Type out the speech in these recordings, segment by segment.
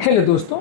Hello दोस्तों,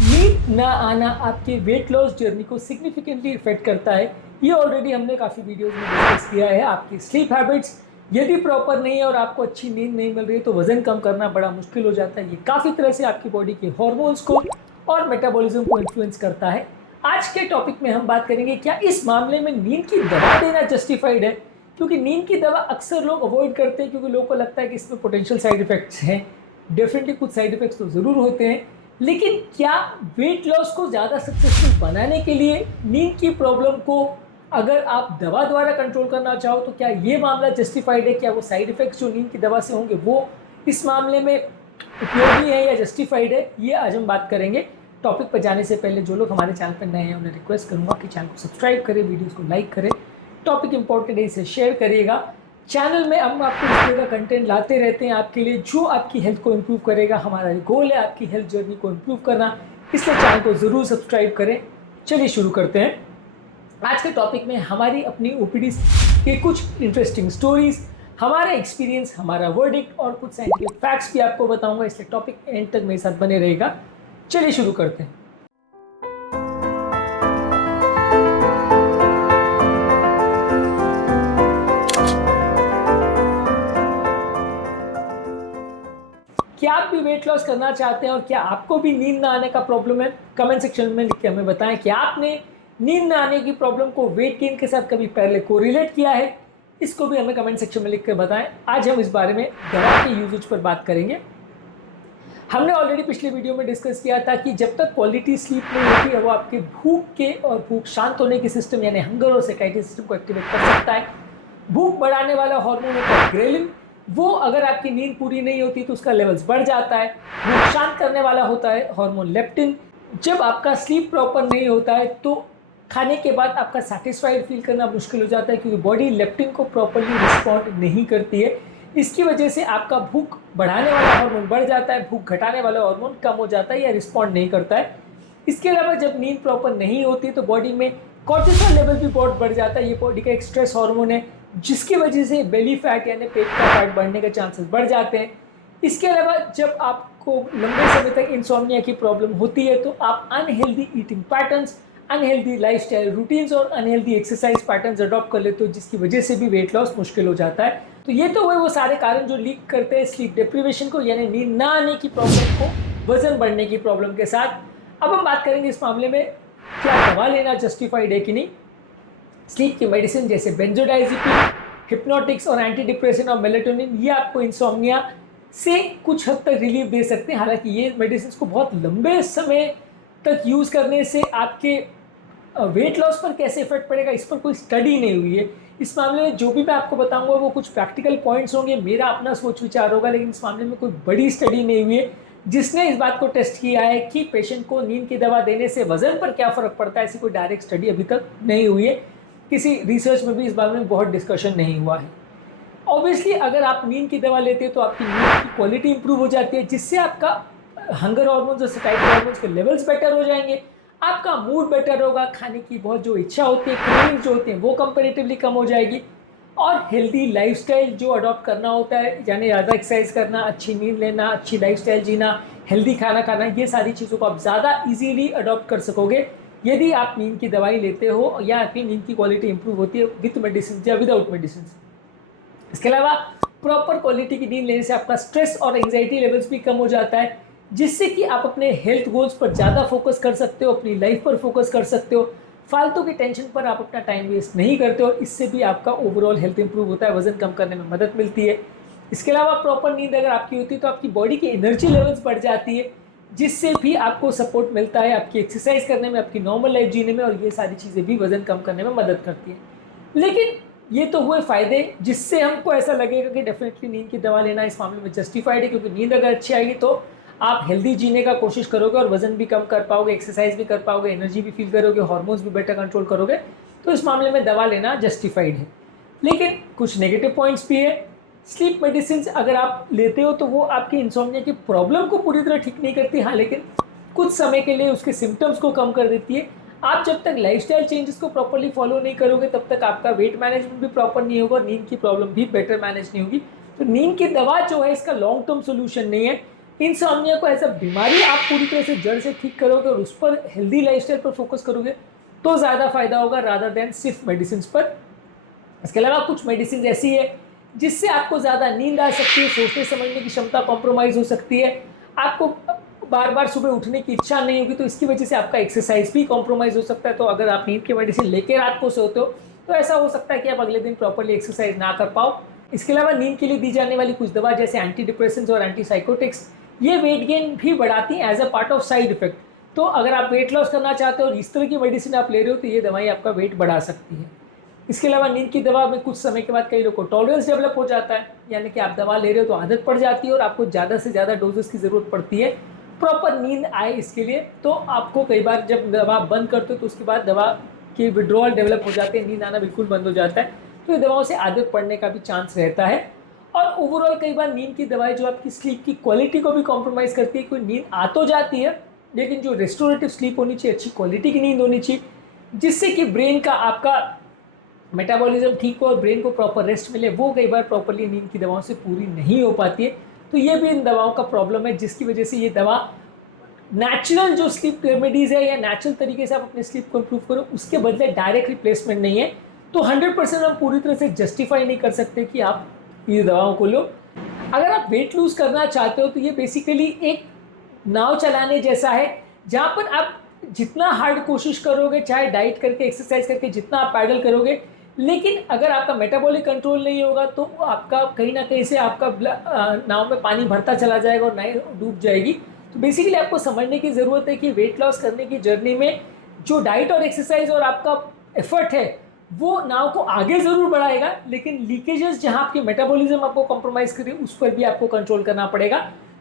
नींद ना आना आपके वेट लॉस जर्नी को सिग्निफिकेंटली इफेक्ट करता है। ये ऑलरेडी हमने काफ़ी वीडियोस में डिस्कस किया है। आपकी स्लीप हैबिट्स यदि प्रॉपर नहीं है और आपको अच्छी नींद नहीं मिल रही है तो वज़न कम करना बड़ा मुश्किल हो जाता है। ये काफ़ी तरह से आपकी बॉडी के हॉर्मोन्स को और मेटाबॉलिज्म को इन्फ्लुएंस करता है। आज के टॉपिक में हम बात करेंगे क्या इस मामले में नींद की दवा देना जस्टिफाइड है, क्योंकि नींद की दवा अक्सर लोग अवॉइड करते हैं क्योंकि लोगों को लगता है कि इसमें पोटेंशियल साइड इफेक्ट्स हैं। डेफिनेटली कुछ साइड इफेक्ट्स तो ज़रूर होते हैं, लेकिन क्या वेट लॉस को ज़्यादा सक्सेसफुल बनाने के लिए नींद की प्रॉब्लम को अगर आप दवा द्वारा कंट्रोल करना चाहो तो क्या ये मामला जस्टिफाइड है? क्या वो साइड इफेक्ट्स जो नींद की दवा से होंगे वो इस मामले में उपयोगी है या जस्टिफाइड है, ये आज हम बात करेंगे। टॉपिक पर जाने से पहले जो लोग हमारे चैनल पर नए हैं उन्हें रिक्वेस्ट करूंगा कि चैनल को सब्सक्राइब करें, वीडियोस को लाइक करें, टॉपिक इंपॉर्टेंट है इसे शेयर करिएगा। चैनल में हम आपको इस तरह का कंटेंट लाते रहते हैं आपके लिए जो आपकी हेल्थ को इम्प्रूव करेगा। हमारा गोल है आपकी हेल्थ जर्नी को इम्प्रूव करना, इसलिए चैनल को ज़रूर सब्सक्राइब करें। चलिए शुरू करते हैं। आज के टॉपिक में हमारी अपनी ओपीडी के कुछ इंटरेस्टिंग स्टोरीज, हमारा एक्सपीरियंस, हमारा वर्डिक्ट और कुछ साइंटिफिक फैक्ट्स भी आपको बताऊंगा, इसलिए टॉपिक एंड तक मेरे साथ बने रहेगा। चलिए शुरू करते हैं। क्या आप भी वेट लॉस करना चाहते हैं और क्या आपको भी नींद ना आने का प्रॉब्लम है? कमेंट सेक्शन में लिख के हमें बताएं कि आपने नींद ना आने की प्रॉब्लम को वेट गेन के साथ कभी पहले कोरिलेट किया है। इसको भी हमें कमेंट सेक्शन में लिख कर बताएं। आज हम इस बारे में दवा के यूजेज पर बात करेंगे। हमने ऑलरेडी पिछले वीडियो में डिस्कस किया था कि जब तक क्वालिटी स्लीप नहीं होती है वो आपके भूख के और भूख शांत होने की सिस्टम यानी हंगर और सेकाइटी सिस्टम को एक्टिवेट कर सकता है। भूख बढ़ाने वाला हार्मोन होता है ग्रेलिन, वो अगर आपकी नींद पूरी नहीं होती तो उसका लेवल्स बढ़ जाता है। भूख शांत करने वाला होता है हार्मोन लेप्टिन। जब आपका स्लीप प्रॉपर नहीं होता है तो खाने के बाद आपका सेटिस्फाइड फील करना मुश्किल हो जाता है क्योंकि बॉडी लेप्टिन को प्रॉपरली रिस्पॉन्ड नहीं करती है। इसकी वजह से आपका भूख बढ़ाने वाला हार्मोन बढ़ जाता है, भूख घटाने वाला हार्मोन कम हो जाता है या रिस्पॉन्ड नहीं करता है। इसके अलावा जब नींद प्रॉपर नहीं होती तो बॉडी में कॉर्टिसोल लेवल भी बहुत बढ़ जाता है। ये बॉडी का एक स्ट्रेस हार्मोन है जिसकी वजह से बेली फैट यानी पेट का फैट बढ़ने के चांसेस बढ़ जाते हैं। इसके अलावा जब आपको लंबे समय तक इंसोम्निया की प्रॉब्लम होती है तो आप unhealthy eating patterns, unhealthy lifestyle routines और अनहेल्दी एक्सरसाइज पैटर्न्स अडॉप्ट कर लेते हो जिसकी वजह से भी वेट लॉस मुश्किल हो जाता है। तो ये तो हुए वो सारे कारण जो लीक करते हैं स्लीप डिप्रीवेशन को यानी नींद ना आने की प्रॉब्लम को वजन बढ़ने की प्रॉब्लम के साथ। अब हम बात करेंगे इस मामले में क्या दवा लेना जस्टिफाइड है कि नहीं। स्लीप की मेडिसिन जैसे बेंजोडाइजिपिन, हिप्नोटिक्स और एंटी डिप्रेशन और मेलेटोनिन ये आपको इंसोम्निया से कुछ हद तक रिलीफ दे सकते हैं। हालांकि ये मेडिसिन को बहुत लंबे समय तक यूज़ करने से आपके वेट लॉस पर कैसे इफेक्ट पड़ेगा इस पर कोई स्टडी नहीं हुई है। इस मामले में जो भी मैं आपको बताऊंगा वो कुछ प्रैक्टिकल पॉइंट्स होंगे, मेरा अपना सोच विचार होगा, लेकिन इस मामले में कोई बड़ी स्टडी नहीं हुई है जिसने इस बात को टेस्ट किया है कि पेशेंट को नींद की दवा देने से वजन पर क्या फ़र्क पड़ता है। ऐसी कोई डायरेक्ट स्टडी अभी तक नहीं हुई है, किसी रिसर्च में भी इस बारे में बहुत डिस्कशन नहीं हुआ है। ऑब्वियसली अगर आप नींद की दवा लेते हैं तो आपकी नींद की क्वालिटी इंप्रूव हो जाती है जिससे आपका हंगर हार्मोन्स और सेटाइटी हार्मोन्स के लेवल्स बेटर हो जाएंगे, आपका मूड बेटर होगा, खाने की बहुत जो इच्छा होती है, क्रेविंग्स जो होती हैं वो कंपैरेटिवली कम हो जाएगी और हेल्दी लाइफस्टाइल जो अडॉप्ट करना होता है यानी ज़्यादा एक्सरसाइज करना, अच्छी नींद लेना, अच्छी लाइफस्टाइल जीना, हेल्दी खाना खाना, ये सारी चीज़ों को आप ज़्यादा इजीली अडॉप्ट कर सकोगे यदि आप नींद की दवाई लेते हो या आपकी नींद की क्वालिटी इंप्रूव होती है विद मेडिसिन या विदाउट मेडिसिन। इसके अलावा प्रॉपर क्वालिटी की नींद लेने से आपका स्ट्रेस और एंजाइटी लेवल्स भी कम हो जाता है जिससे कि आप अपने हेल्थ गोल्स पर ज़्यादा फोकस कर सकते हो, अपनी लाइफ पर फोकस कर सकते हो, फालतू की टेंशन पर आप अपना टाइम वेस्ट नहीं करते हो। इससे भी आपका ओवरऑल हेल्थ इंप्रूव होता है, वजन कम करने में मदद मिलती है। इसके अलावा प्रॉपर नींद अगर आपकी होती है तो आपकी बॉडी की एनर्जी लेवल्स बढ़ जाती है जिससे भी आपको सपोर्ट मिलता है आपकी एक्सरसाइज करने में, आपकी नॉर्मल लाइफ जीने में, और ये सारी चीज़ें भी वजन कम करने में मदद करती है। लेकिन ये तो हुए फ़ायदे जिससे हमको ऐसा लगेगा कि डेफिनेटली नींद की दवा लेना इस मामले में जस्टिफाइड है क्योंकि नींद अगर अच्छी आएगी तो आप हेल्दी जीने का कोशिश करोगे और वजन भी कम कर पाओगे, एक्सरसाइज भी कर पाओगे, एनर्जी भी फील करोगे, हार्मोन्स भी बेटर कंट्रोल करोगे, तो इस मामले में दवा लेना जस्टिफाइड है। लेकिन कुछ नेगेटिव पॉइंट्स भी है। स्लीप मेडिसिन अगर आप लेते हो तो वो आपकी इंसोम्निया की प्रॉब्लम को पूरी तरह ठीक नहीं करती, हाँ, लेकिन कुछ समय के लिए उसके सिम्टम्स को कम कर देती है। आप जब तक लाइफस्टाइल चेंजेस को प्रॉपर्ली फॉलो नहीं करोगे तब तक आपका वेट मैनेजमेंट भी प्रॉपर नहीं होगा, नींद की प्रॉब्लम भी बेटर मैनेज नहीं होगी। तो नींद की दवा जो है इसका लॉन्ग टर्म सोल्यूशन नहीं है। इंसोम्निया को ऐसा बीमारी आप पूरी तरह से जड़ से ठीक करोगे और उस पर हेल्दी लाइफस्टाइल पर फोकस करोगे तो ज़्यादा फायदा होगा रादर देन सिर्फ मेडिसिन पर। इसके अलावा कुछ मेडिसिन ऐसी है जिससे आपको ज़्यादा नींद आ सकती है, सोचने समझने की क्षमता कॉम्प्रोमाइज़ हो सकती है, आपको बार बार सुबह उठने की इच्छा नहीं होगी, तो इसकी वजह से आपका एक्सरसाइज भी कॉम्प्रोमाइज़ हो सकता है। तो अगर आप नींद की मेडिसिन लेके रात को सोते हो तो ऐसा हो सकता है कि आप अगले दिन प्रॉपरली एक्सरसाइज ना कर पाओ। इसके अलावा नींद के लिए दी जाने वाली कुछ दवा जैसे एंटी डिप्रेसेंट्स और एंटीसाइकोटिक्स ये वेट गेन भी बढ़ाती हैं as a part of side effect. तो अगर आप वेट लॉस करना चाहते हो और इस तरह की मेडिसिन आप ले रहे हो तो ये दवाई आपका वेट बढ़ा सकती है। इसके अलावा नींद की दवा में कुछ समय के बाद कई लोगों को टॉलरेंस डेवलप हो जाता है, यानी कि आप दवा ले रहे हो तो आदत पड़ जाती है और आपको ज़्यादा से ज़्यादा डोजेस की ज़रूरत पड़ती है प्रॉपर नींद आए इसके लिए। तो आपको कई बार जब दवा बंद करते हो तो उसके बाद दवा की विड्रॉल डेवलप हो जाते हैं, नींद आना बिल्कुल बंद हो जाता है, तो ये दवाओं से आदत पड़ने का भी चांस रहता है। और ओवरऑल कई बार नींद की दवाई जो आपकी स्लीप की क्वालिटी को भी कॉम्प्रोमाइज़ करती है। कोई नींद आ तो जाती है लेकिन जो रेस्टोरेटिव स्लीप होनी चाहिए, अच्छी क्वालिटी की नींद होनी चाहिए जिससे कि ब्रेन का आपका मेटाबॉलिज्म ठीक हो और ब्रेन को प्रॉपर रेस्ट मिले, वो कई बार प्रॉपरली नींद की दवाओं से पूरी नहीं हो पाती है। तो ये भी इन दवाओं का प्रॉब्लम है जिसकी वजह से ये दवा नेचुरल जो स्लीप रेमेडीज़ है या नेचुरल तरीके से आप अपने स्लीप को इम्प्रूव करो उसके बदले डायरेक्ट रिप्लेसमेंट नहीं है। तो 100% हम पूरी तरह से जस्टिफाई नहीं कर सकते कि आप ये दवाओं को लो। अगर आप वेट लूज करना चाहते हो तो ये बेसिकली एक नाव चलाने जैसा है जहाँ पर आप जितना हार्ड कोशिश करोगे, चाहे डाइट करके एक्सरसाइज करके जितना आप पैडल करोगे, लेकिन अगर आपका मेटाबॉलिक कंट्रोल नहीं होगा तो आपका कहीं ना कहीं से आपका नाव में पानी भरता चला जाएगा और नाव डूब जाएगी। तो बेसिकली आपको समझने की ज़रूरत है कि वेट लॉस करने की जर्नी में जो डाइट और एक्सरसाइज और आपका एफर्ट है वो नाव को आगे ज़रूर बढ़ाएगा, लेकिन लीकेजेस जहां आपकी मेटाबॉलिज्म आपको कॉम्प्रोमाइज़ करे उस पर भी आपको कंट्रोल करना पड़ेगा।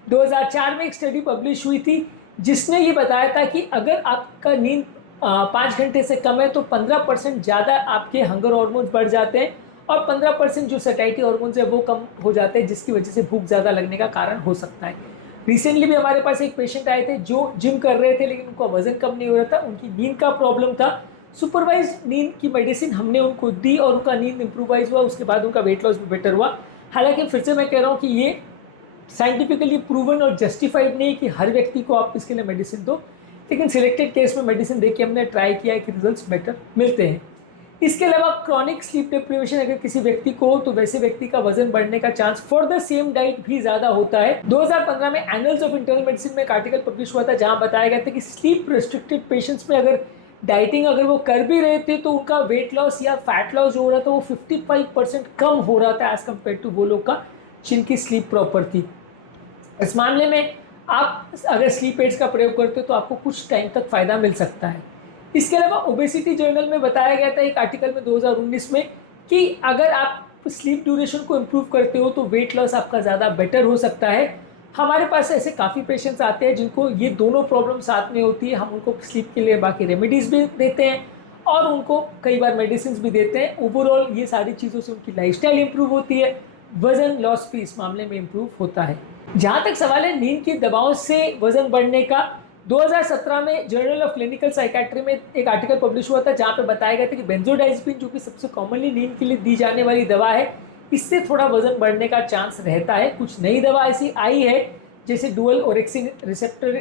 2004 में एक स्टडी पब्लिश हुई थी जिसने ये बताया था कि अगर आपका नींद 5 घंटे से कम है तो 15% ज़्यादा आपके हंगर हार्मोन्स बढ़ जाते हैं और 15% जो सैटिस्फैक्टरी हार्मोन्स है वो कम हो जाते हैं, जिसकी वजह से भूख ज़्यादा लगने का कारण हो सकता है। रिसेंटली भी हमारे पास एक पेशेंट आए थे जो जिम कर रहे थे लेकिन उनका वजन कम नहीं हो रहा था, उनकी नींद का प्रॉब्लम था। सुपरवाइज नींद की मेडिसिन हमने उनको दी और उनका नींद इम्प्रूवाइज हुआ, उसके बाद उनका वेट लॉस भी बेटर हुआ। हालांकि फिर से मैं कह रहा हूँ कि ये साइंटिफिकली प्रूवन और जस्टिफाइड नहीं है कि हर व्यक्ति को आप इसके लिए मेडिसिन दो, लेकिन सिलेक्टेड केस में मेडिसिन देके हमने ट्राई किया है कि रिजल्ट्स बेटर मिलते हैं। इसके अलावा क्रॉनिक स्लीप डिप्रिवेशन अगर किसी व्यक्ति को हो तो वैसे व्यक्ति का वजन बढ़ने का chance for the same diet भी ज़्यादा होता है। 2015 में एनल्स ऑफ इंटरनल मेडिसिन में एक आर्टिकल पब्लिश हुआ था जहां बताया गया था कि स्लीप रेस्ट्रिक्टेड पेशेंट्स में अगर डाइटिंग अगर वो कर भी रहे थे तो उनका वेट लॉस या फैट लॉस जो हो रहा था वो 55% कम हो रहा था एज कम्पेयर टू वो लोग का जिनकी स्लीप प्रॉपर थी। इस मामले में आप अगर स्लीप एड्स का प्रयोग करते हो तो आपको कुछ टाइम तक फ़ायदा मिल सकता है। इसके अलावा ओबेसिटी जर्नल में बताया गया था एक आर्टिकल में 2019 में कि अगर आप स्लीप ड्यूरेशन को इम्प्रूव करते हो तो वेट लॉस आपका ज़्यादा बेटर हो सकता है। हमारे पास ऐसे काफ़ी पेशेंट्स आते हैं जिनको ये दोनों प्रॉब्लम साथ में होती है। हम उनको स्लीप के लिए बाकी रेमेडीज़ भी देते हैं और उनको कई बार मेडिसिन भी देते हैं। ओवरऑल ये सारी चीज़ों से उनकी लाइफस्टाइल इंप्रूव होती है, वज़न लॉस भी इस मामले में इम्प्रूव होता है। जहाँ तक सवाल है नींद की दवाओं से वज़न बढ़ने का, 2017 में जर्नल ऑफ क्लिनिकल साइकेट्री में एक आर्टिकल पब्लिश हुआ था जहाँ पे बताया गया था कि बेंजोडाइज़ेपिन जो कि सबसे कॉमनली नींद के लिए दी जाने वाली दवा है, इससे थोड़ा वजन बढ़ने का चांस रहता है। कुछ नई दवा ऐसी आई है जैसे डुअल ओरेक्सिन रिसेप्टर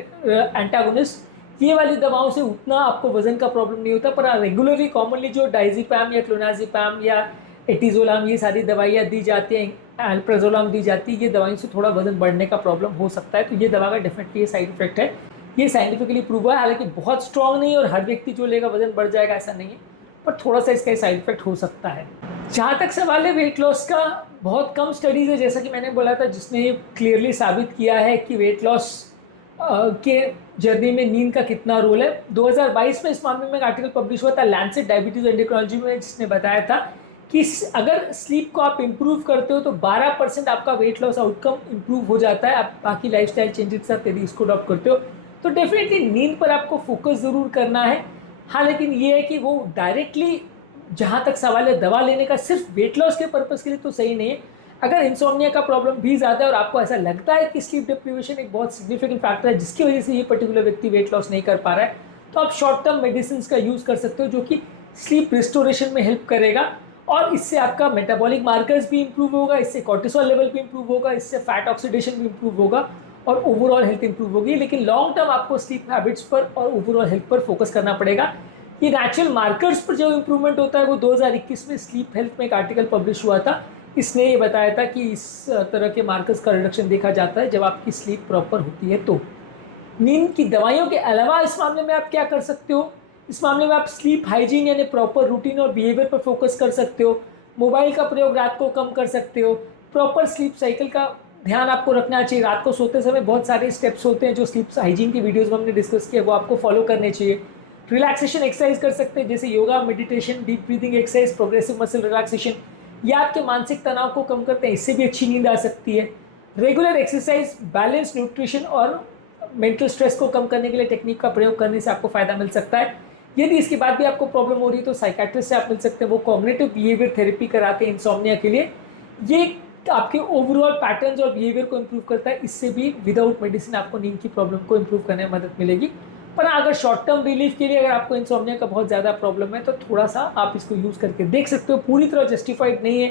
एंटागोनिस्ट, ये वाली दवाओं से उतना आपको वजन का प्रॉब्लम नहीं होता, पर रेगुलरली कॉमनली जो डाइजिपैम या क्लोनाजिपैम या एटिजोलाम ये सारी दवाइयाँ दी जाती हैं, अल्प्राजोलाम दी जाती है, ये दवाइयों से थोड़ा वजन बढ़ने का प्रॉब्लम हो सकता है। तो ये दवा का डेफिनेटली ये साइड इफेक्ट है, ये साइंटिफिकली प्रूव हुआ है। हालांकि बहुत स्ट्रॉन्ग नहीं है और हर व्यक्ति जो लेगा वजन बढ़ जाएगा ऐसा नहीं है, पर थोड़ा सा इसका साइड इफेक्ट हो सकता है। जहाँ तक सवाल है वेट लॉस का, बहुत कम स्टडीज़ है जैसा कि मैंने बोला था जिसने ये क्लियरली साबित किया है कि वेट लॉस के जर्नी में नींद का कितना रोल है। 2022 में इस मामले में एक आर्टिकल पब्लिश हुआ था लैंसेट डायबिटीज एंडोक्राइनोलॉजी में, जिसने बताया था कि अगर स्लीप को आप इम्प्रूव करते हो तो 12% आपका वेट लॉस आउटकम इम्प्रूव हो जाता है। आप बाकी लाइफस्टाइल चेंजेस के साथ यदि इसको अडॉप्ट करते हो तो डेफिनेटली नींद पर आपको फोकस ज़रूर करना है। हाँ, लेकिन ये है कि वो डायरेक्टली जहाँ तक सवाल है दवा लेने का सिर्फ वेट लॉस के पर्पज़ के लिए तो सही नहीं है। अगर इंसोम्निया का प्रॉब्लम भी ज़्यादा है और आपको ऐसा लगता है कि स्लीप डिप्रिवेशन एक बहुत सिग्निफिकेंट फैक्टर है जिसकी वजह से ये पर्टिकुलर व्यक्ति वेट लॉस नहीं कर पा रहा है, तो आप शॉर्ट टर्म मेडिसिन का यूज़ कर सकते हो जो कि स्लीप रिस्टोरेशन में हेल्प करेगा और इससे आपका मेटाबॉलिक मार्कर्स भी इंप्रूव होगा, इससे कॉर्टिसोल लेवल भी इंप्रूव होगा, इससे फैट ऑक्सीडेशन भी इंप्रूव होगा और ओवरऑल हेल्थ इंप्रूव होगी। लेकिन लॉन्ग टर्म आपको स्लीप हैबिट्स पर और ओवरऑल हेल्थ पर फोकस करना पड़ेगा। ये नेचुरल मार्कर्स पर जो इंप्रूवमेंट होता है वो 2021 में स्लीप हेल्थ में एक आर्टिकल पब्लिश हुआ था। इसने ये बताया था कि इस तरह के मार्कर्स का रिडक्शन देखा जाता है जब आपकी स्लीप प्रॉपर होती है। तो नींद की दवाइयों के अलावा इस मामले में आप क्या कर सकते हो? इस मामले में आप स्लीप हाइजीन यानी प्रॉपर रूटीन और बिहेवियर पर फोकस कर सकते हो। मोबाइल का प्रयोग रात को कम कर सकते हो। प्रॉपर स्लीप साइकिल का ध्यान आपको रखना चाहिए। रात को सोते समय बहुत सारे स्टेप्स होते हैं जो स्लीप हाइजीन की वीडियोस में हमने डिस्कस किया, वो आपको फॉलो करने चाहिए। रिलैक्सेशन एक्सरसाइज कर सकते हैं जैसे yoga, meditation, deep breathing exercise, progressive muscle relaxation. ये आपके मानसिक तनाव को कम करते हैं, इससे भी अच्छी नींद आ सकती है। रेगुलर एक्सरसाइज, बैलेंस न्यूट्रिशन और मेंटल स्ट्रेस को कम करने के लिए टेक्निक का प्रयोग करने से आपको फायदा मिल सकता है। यदि इसके बाद भी आपको प्रॉब्लम हो रही है तो साइकाट्रिस्ट से आप मिल सकते हैं, वो कॉग्निटिव बिहेवियर थेरेपी कराते हैं इंसोम्निया के लिए। ये आपके ओवरऑल पैटर्न्स और बिहेवियर को इंप्रूव करता है। इससे भी विदाउट मेडिसिन आपको नींद की प्रॉब्लम को इंप्रूव करने में मदद मिलेगी। पर अगर शॉर्ट टर्म रिलीफ के लिए अगर आपको इंसोम्निया का बहुत ज़्यादा प्रॉब्लम है तो थोड़ा सा आप इसको यूज़ करके देख सकते हो। पूरी तरह जस्टिफाइड नहीं है,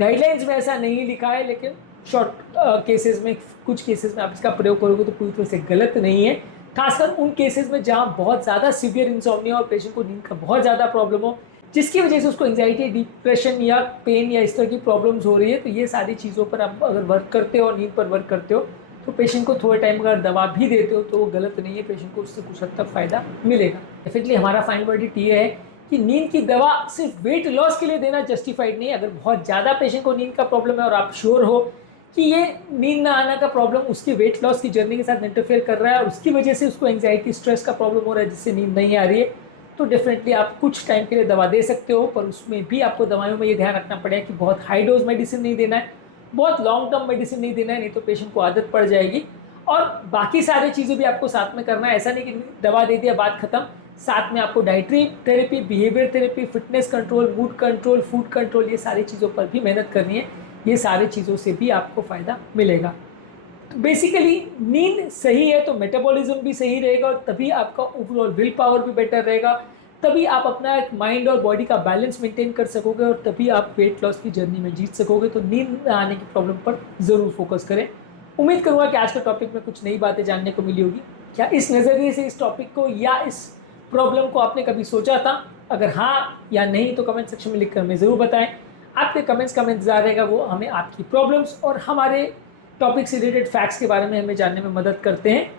गाइडलाइंस में ऐसा नहीं लिखा है, लेकिन शॉर्ट केसेस में, कुछ केसेस में आप इसका प्रयोग करोगे तो पूरी तरह से गलत नहीं है। खासकर उन केसेस में जहाँ बहुत ज़्यादा सीवियर इंसोम्निया और पेशेंट को नींद का बहुत ज़्यादा प्रॉब्लम हो, जिसकी वजह से उसको एंजाइटी, डिप्रेशन या पेन या इस तरह की प्रॉब्लम्स हो रही है। तो ये सारी चीज़ों पर आप अगर वर्क करते हो और नींद पर वर्क करते हो तो पेशेंट को थोड़े टाइम अगर दवा भी देते हो तो वो गलत नहीं है, पेशेंट को उससे कुछ हद तक फ़ायदा मिलेगा। डेफिनेटली हमारा फाइनल वर्डिक्ट ये है कि नींद की दवा सिर्फ वेट लॉस के लिए देना जस्टिफाइड नहीं है। अगर बहुत ज़्यादा पेशेंट को नींद का प्रॉब्लम है और आप श्योर हो कि ये नींद ना आना का प्रॉब्लम उसकी वेट लॉस की जर्नी के साथ इंटरफेयर कर रहा है और उसकी वजह से उसको एंजाइटी, स्ट्रेस का प्रॉब्लम हो रहा है जिससे नींद नहीं आ रही है, तो डेफिनेटली आप कुछ टाइम के लिए दवा दे सकते हो। पर उसमें भी आपको दवाइयों में ये ध्यान रखना पड़ेगा कि बहुत हाई डोज मेडिसिन नहीं देना है, बहुत लॉन्ग टर्म मेडिसिन नहीं देना है, नहीं तो पेशेंट को आदत पड़ जाएगी। और बाकी सारी चीज़ें भी आपको साथ में करना है। ऐसा नहीं कि दवा दे दिया बात खत्म, साथ में आपको dietary therapy, behaviour therapy, fitness control, mood control, food control, ये सारी चीज़ों पर भी मेहनत करनी है। ये सारी चीज़ों से भी आपको फ़ायदा मिलेगा। तो बेसिकली नींद सही है तो मेटाबॉलिज्म भी सही रहेगा और तभी आपका ओवरऑल विल पावर भी बेटर रहेगा। तभी आप अपना एक माइंड और बॉडी का बैलेंस मेंटेन कर सकोगे और तभी आप वेट लॉस की जर्नी में जीत सकोगे। तो नींद आने की प्रॉब्लम पर ज़रूर फोकस करें। उम्मीद करूँगा कि आज के टॉपिक में कुछ नई बातें जानने को मिली होगी। क्या इस नज़रिए से इस टॉपिक को या इस प्रॉब्लम को आपने कभी सोचा था? अगर हाँ या नहीं तो कमेंट सेक्शन में लिखकर हमें ज़रूर बताएं। आपके कमेंट्स का हमें इंतजार रहेगा, वो हमें आपकी प्रॉब्लम्स और हमारे टॉपिक से रिलेटेड फैक्ट्स के बारे में हमें जानने में मदद करते हैं।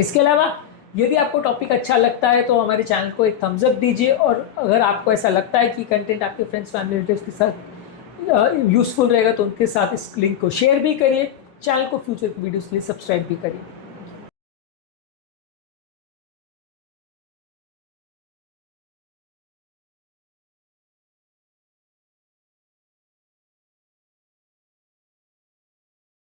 इसके अलावा यदि आपको टॉपिक अच्छा लगता है तो हमारे चैनल को एक थम्स अप दीजिए और अगर आपको ऐसा लगता है कि कंटेंट आपके फ्रेंड्स, फैमिली, रिलेटिव्स के साथ यूज़फुल रहेगा तो उनके साथ इस लिंक को शेयर भी करिए। चैनल को फ्यूचर की वीडियोस के लिए सब्सक्राइब भी करिए।